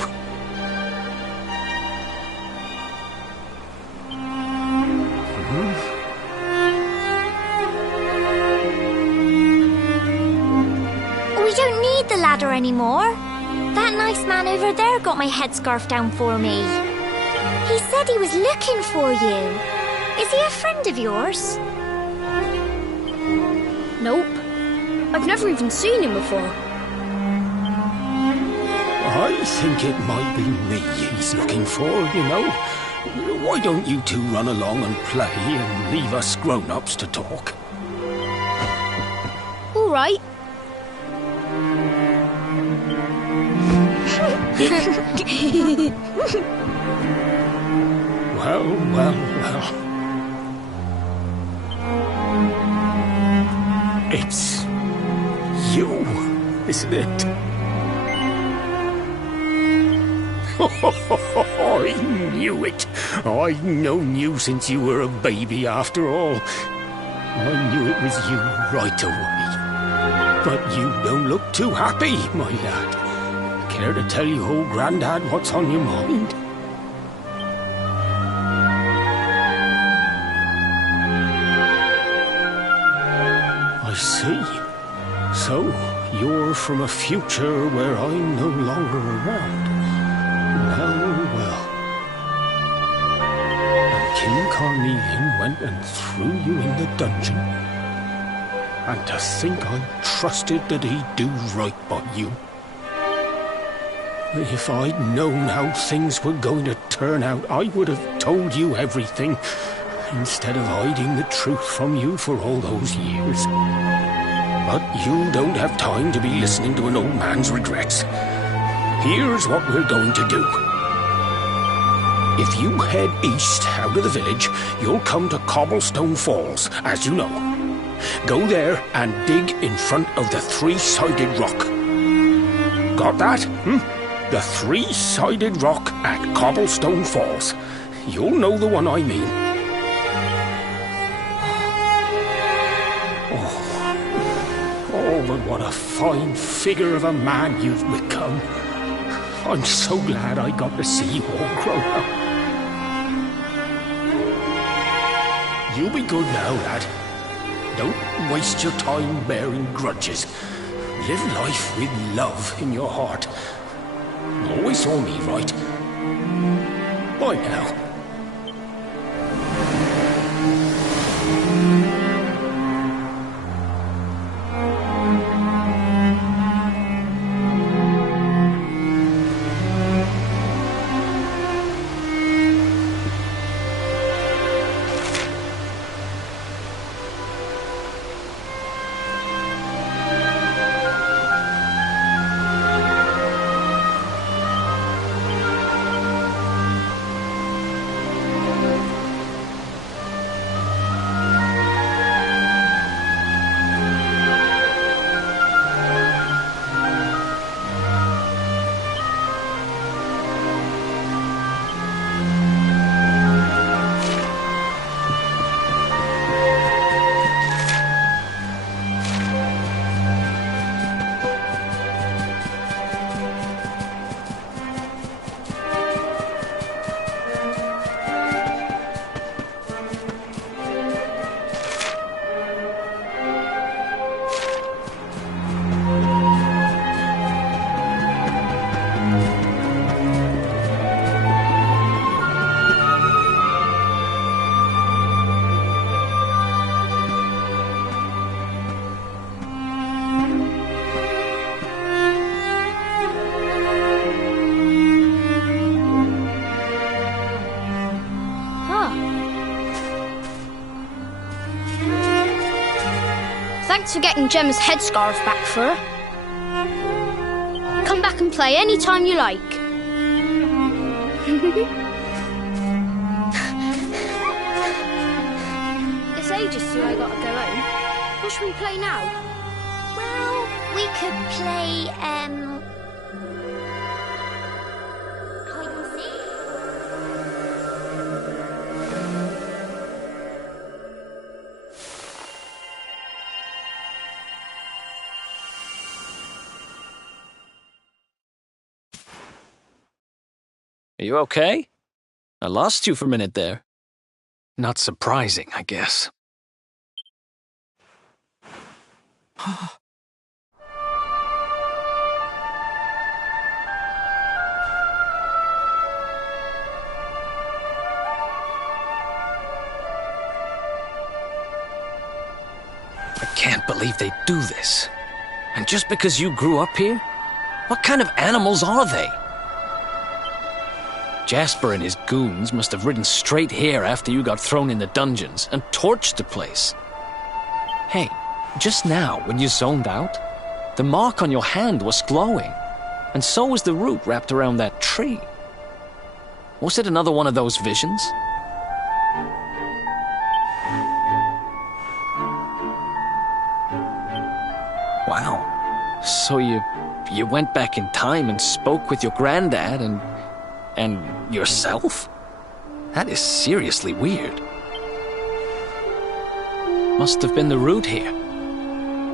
We don't need the ladder anymore. That nice man over there got my headscarf down for me. He said he was looking for you. Is he a friend of yours? Nope. I've never even seen him before. I think it might be me he's looking for, you know. Why don't you two run along and play and leave us grown-ups to talk? All right. Well. It's you, isn't it? I knew it. I've known you since you were a baby, after all. I knew it was you right away. But you don't look too happy, my lad. Care to tell your old Grandad what's on your mind? I see. So, you're from a future where I'm no longer around. Well. And King Carnelian went and threw you in the dungeon. And to think I trusted that he'd do right by you. If I'd known how things were going to turn out, I would have told you everything, instead of hiding the truth from you for all those years. But you don't have time to be listening to an old man's regrets. Here's what we're going to do. If you head east out of the village, you'll come to Cobblestone Falls, as you know. Go there and dig in front of the three-sided rock. Got that? The three-sided rock at Cobblestone Falls. You'll know the one I mean. Oh, Oh, but what a fine figure of a man you've become. I'm so glad I got to see you all grow up. You'll be good now, lad. Don't waste your time bearing grudges. Live life with love in your heart. Always saw me right. Bye now. Thanks for getting Gemma's headscarf back for her. Come back and play any time you like. It's ages till I gotta go home. What should we play now? Well, we could play, hide and seek. Are you okay? I lost you for a minute there. Not surprising, I guess. I can't believe they do this. And just because you grew up here? What kind of animals are they? Jasper and his goons must have ridden straight here after you got thrown in the dungeons and torched the place. Hey, just now, when you zoned out, the mark on your hand was glowing, and so was the root wrapped around that tree. Was it another one of those visions? Wow. So you went back in time and spoke with your granddad and yourself? That is seriously weird. Must have been the root here.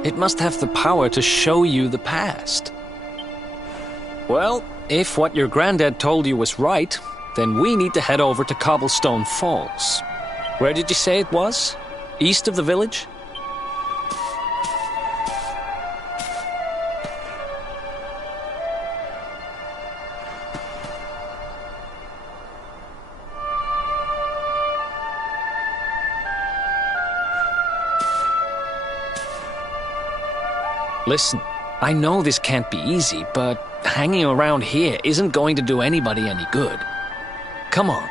It must have the power to show you the past. Well, if what your granddad told you was right, then we need to head over to Cobblestone Falls. Where did you say it was? East of the village? Listen, I know this can't be easy, but hanging around here isn't going to do anybody any good. Come on.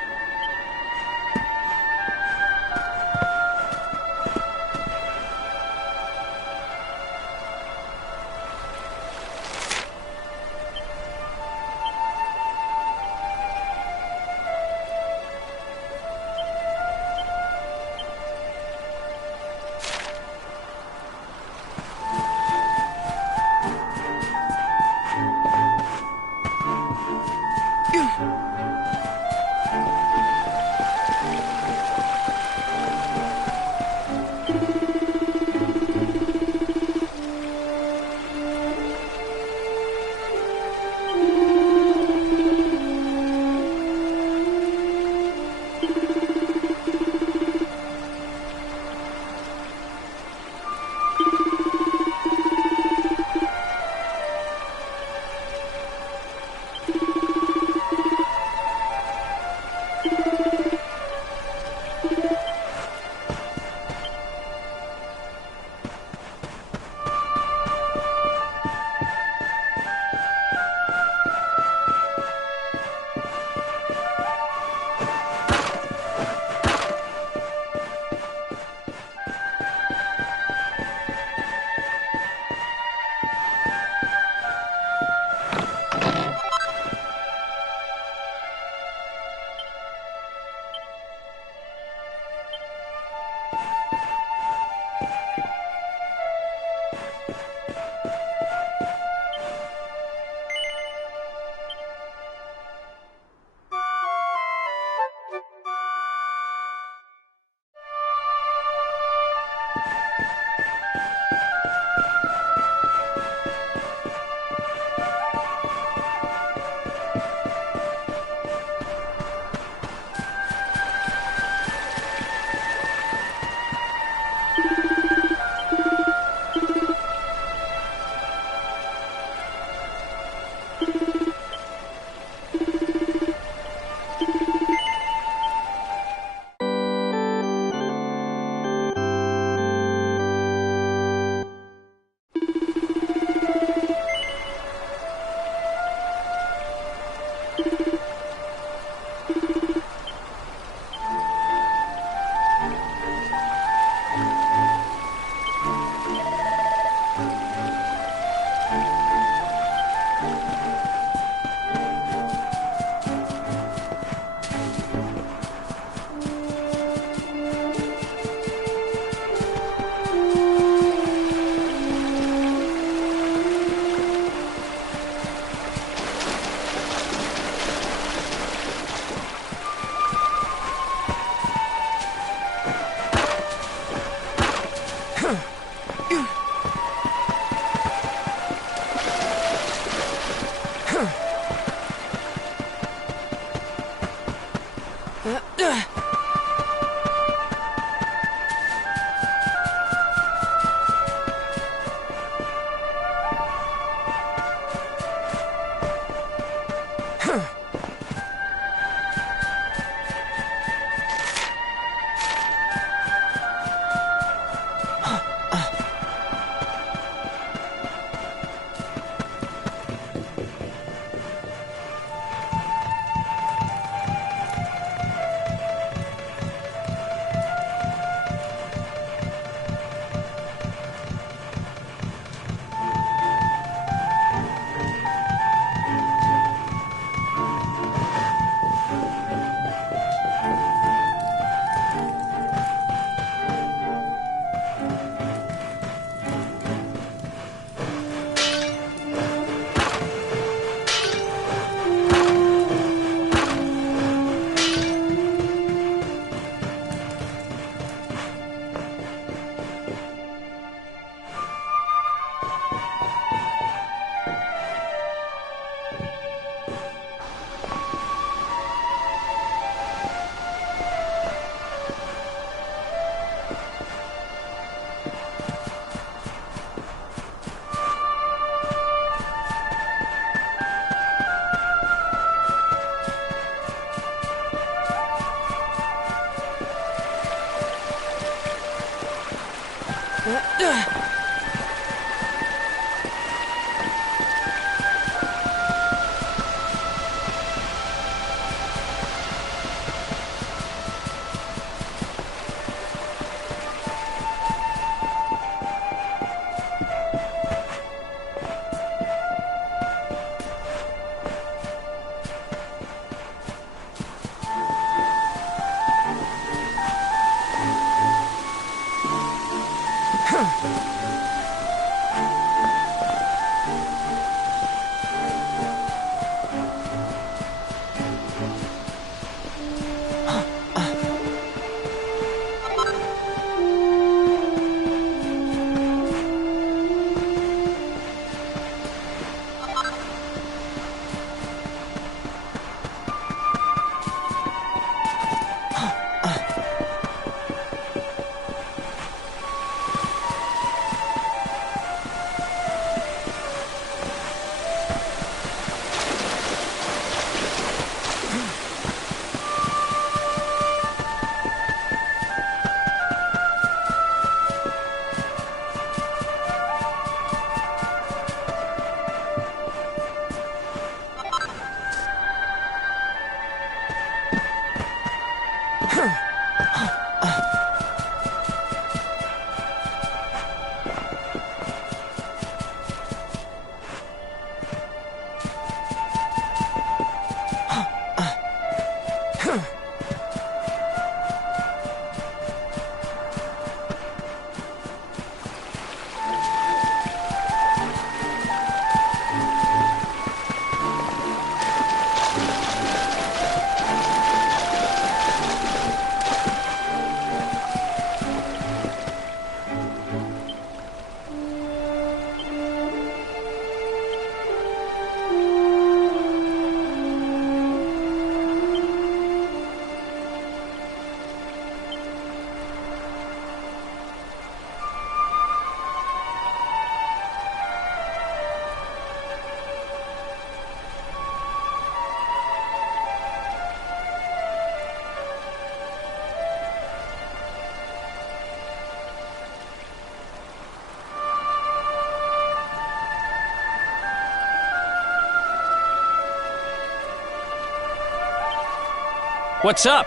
What's up?